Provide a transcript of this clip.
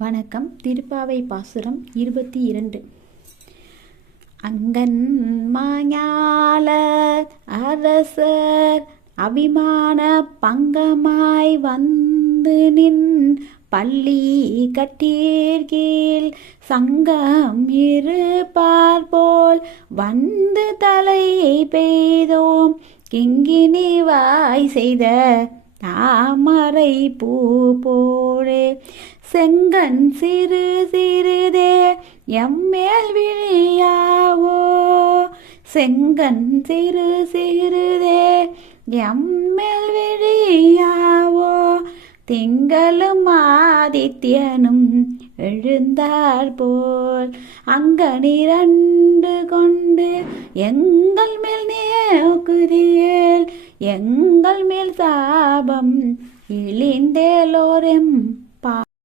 வணக்கம். திருப்பாவை பாசுரம் 22. அங்கன் மாஞால அரசர் அபிமான பங்கமாய் வந்து நின் பள்ளி கட்டீர்கீழ் சங்கம் இருப்பார் போல் வந்து தலையை பெய்தோம் கிங்கினி வாய் செய்த தாமரை பூ போலே செங்கன் சிறு சிறுதே எம்மேல் விழியாவோ செங்கன் சிறு சிறுதே எம்மேல் விழியாவோ திங்களும் ஆதித்யனும் எழுந்தார் போல் அங்கனிரண்டு கொண்டு எங்கள் மேல் நோக்குதியேல் எங்கள் மேல் சாபம் இழிந்தேலோரெம்